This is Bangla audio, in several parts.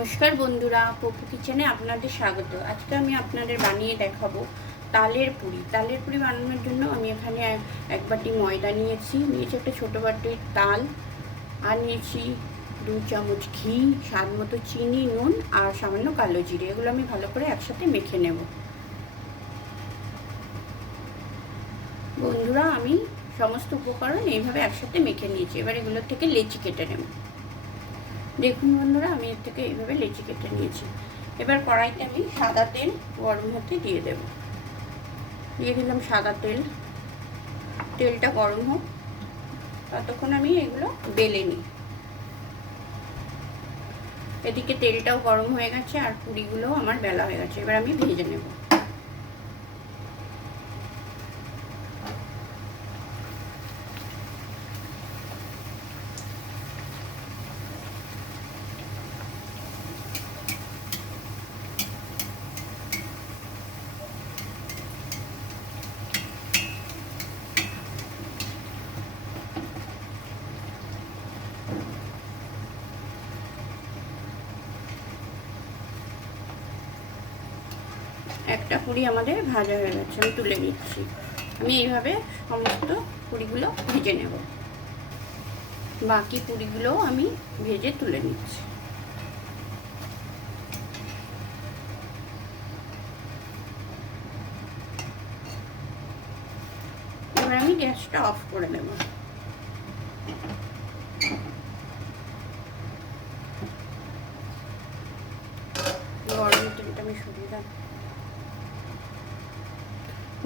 নমস্কার বন্ধুরা, পপু কিচেনে আপনাদের স্বাগত। আজকে আমি আপনাদের বানিয়ে দেখাবো তালের পুরি। তালের পুরি বানানোর জন্য আমি এখানে এক বাটি ময়দা নিয়েছি একটা ছোটো বাটির তাল, আর নিয়েছি 2 চামচ ঘি, স্বাদ মতো চিনি, নুন আর সামান্য কালো জিরে। এগুলো আমি ভালো করে একসাথে মেখে নেব। বন্ধুরা, আমি সমস্ত উপকরণ এইভাবে একসাথে মেখে নিয়েছি। এবার এগুলোর থেকে লেচি কেটে নেব। দেখুন বন্ধুরা, আমি এর থেকে এইভাবে লেচি কেটে নিয়েছি। এবার কড়াইতে আমি সাদা তেল গরম হতে দিয়ে দেব। দিয়ে দিলাম সাদা তেল। তেলটা গরম হোক, ততক্ষণ আমি এগুলো বেলে নিই। এদিকে তেলটাও গরম হয়ে গেছে আর পুরিগুলোও আমার বেলা হয়ে গেছে। এবার আমি ভেজে নেব। একটা পুরি আমাদের ভাজা হয়ে গেছে, আমি তুলে নিচ্ছি। আমি এইভাবে সমস্ত পুরিগুলো ভেজে নেব। বাকি পুরিগুলোও আমি ভেজে তুলে নিচ্ছি। এবার আমি গ্যাসটা অফ করে দেব। গরম তেলটা আমি সরিয়ে দেব।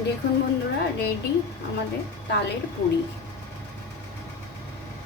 দেখুন বন্ধুরা, রেডি আমাদের তালের পুরি।